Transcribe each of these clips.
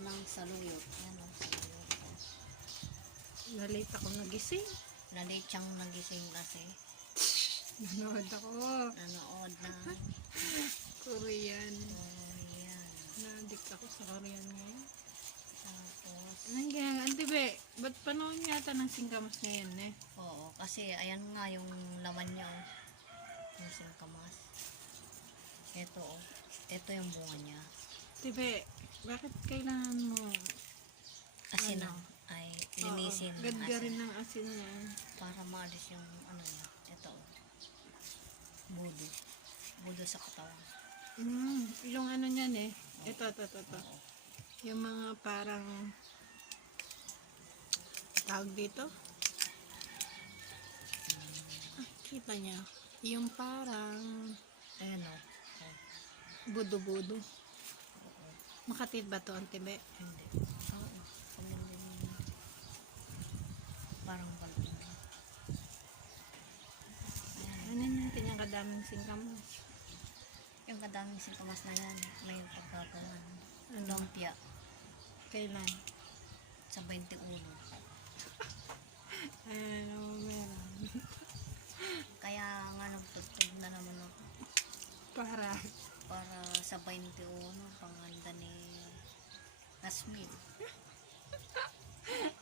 ng saluyot. Yan o, saluyot ko. Nalate ako nagising. Lalit siyang nagising kasi. Nanood ako. Nanood na. Korean. Yan. Na-addict ako sa Korean ngayon. Tapos, Anong ginagawa? Ante be, ba't panahon yata ng singkamas ngayon eh? oo, kasi ayan nga yung laman niya o. Yung singkamas. Ito o. Ito yung bunga niya. Ante be, bakit kailangan mo Asin Ano? ay linisin. ng gadgarin asin. ng asin yan? Para maalis yung ano niya. Ito o. Budo. Budo sa katawan. Yung ano niyan eh. Ito. Oo. Yung mga parang tawag dito. Kita niya. Yung parang Ayan o. Oh. budo-budo. Oo. Makatid ba to, Ante be? Hindi. Oo. Pamilin. Parang balon. Ano natin yung kadaming singkamas? Yung kadaming singkamas na yan, may pagkagawan. Ano? Lumpia Kailan? sa 21. Ano meron? Kaya nga nagtutog na naman ako Para para sa 21 panganda ni Asmin.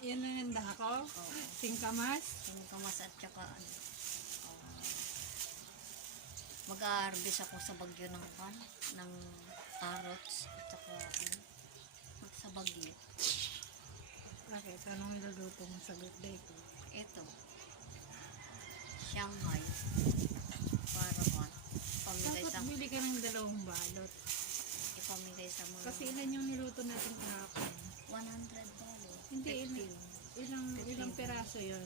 yan ang handa ko. Oo. Singkamas. Singkamas at saka ano, mag-a-harvest ako sa Bagyo ng carrots at saka ano, sa Bagyo. Bakit? Anong niluluto mo sa birthday ko? Ito, Shanghai, para pamigay Dapat sa bili ka ng dalawang balot. ipamigay sa mga Kasi ilan yung niluto natin kahapon? $100. Hindi, 15. ilang peraso yun?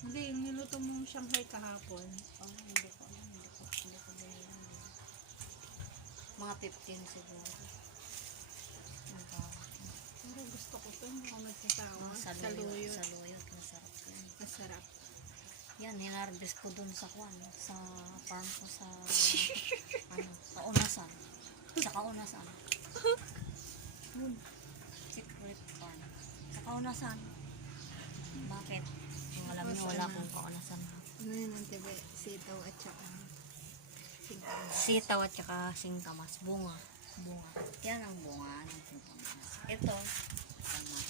Hindi, yung niluto mong Shanghai kahapon. Oh, hindi ko binili. Mga 15 siguro. Pero gusto ko to, hindi ako nagsasawa. Saluyot. Saluyot. Saluyot. Masarap yun. Masarap. Yan, hinarvest ko dun sa sa farm ko sa Kaunasan. Sa Kaunasan. Dun. Secret farm. Sa Kaunasan. Bakit? Kung alam niyo, wala akong Kaunasan. Ano yun ang tibi? Sitaw at saka singkamas. Sitaw at saka singkamas. Bunga. Yan ang bunga ng singkamas. Ito. Singkamas.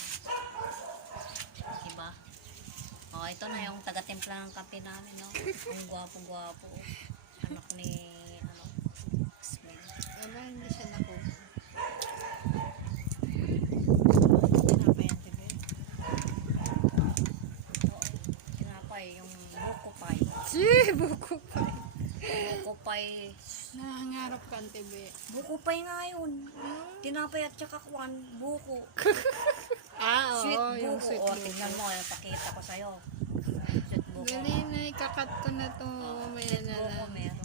Diba? Oh, ito na yung taga-timpla ng kape namin, no? Ang gwapo-gwapo. Anak ni, Asmin. Wala, hindi siya naku. Tinapay yan, tibi. Oo. Tinapay, yung buko pie. Buko pa. Buko pie. Nangangarap ka, tibi. Buko pie nga yun. Tinapay at saka kwan, buko. Oo, Sweet yung buko. sweet O, buko. tingnan mo, pakita ko sa'yo. Sweet buko. Gali na, ikakat ko na to. Oh, Mamaya sweet na buko lang. meron.